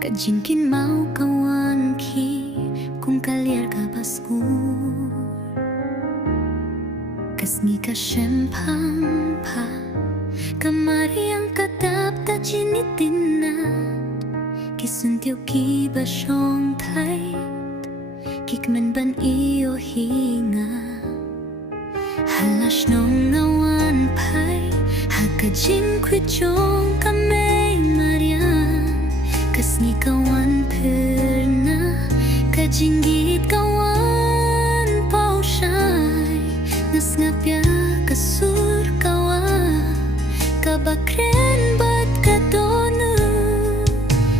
Kajingkin mau kawan ki kung kalir ka baskur kasmi ka syempang pa kamari ang katap ta chinitin na kisuntiw ki basyong tay kikman ban iyo hinga halas nong nawan pay hakajing kwichong kamay marian kasni kawan perna kajinggit kawan pausyay nas ngapya kasur kawa kabakren bat katonu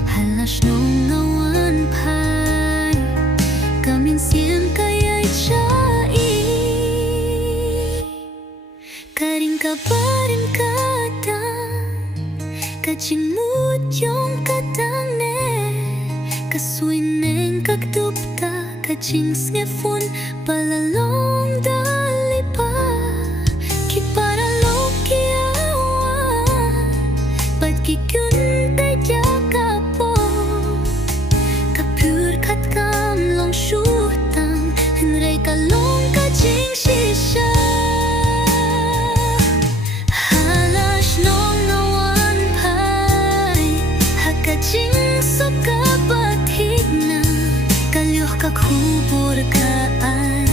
halas nong nawan pay kamin siem kaya'y chai karing kabarin kata kajing mutyong katang kasuineng kakdupta kajing snefun palalong dalipa kiparalok kiawa pat kikun taja kapo kapur kat kam long shutang henray kalong kajing shisha halas nong nawan pay hakajing suka kakubur kaan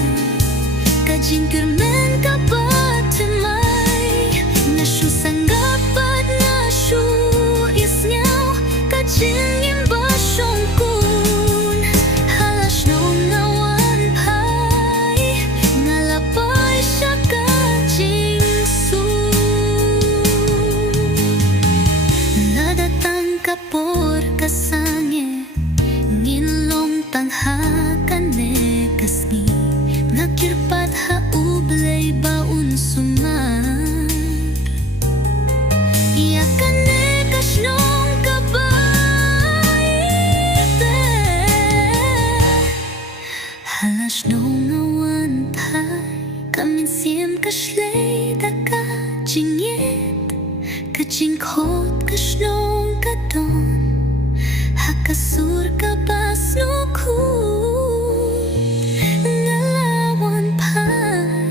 kajing kermen kapatimay nasyu sanggapat nasyu isnyaw kajing imbasyong kun halas nong nawan pay ngalapay siya kajing su nadatang kapor kasange nginlong tanghakane kasni nakirpat haublay baun sumar iyakane kasnong kabaite halas nong awan pay kamin siem kaslay daka jingyet kajingkot kasnong kadon hakasur kabas nuku ngalawan pay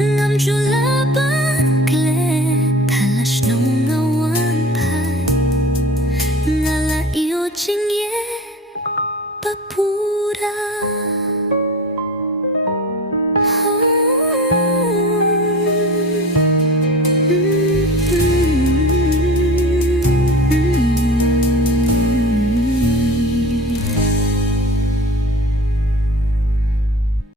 ngamjulaban klet halas nong awan pay ngala iyo jingye papura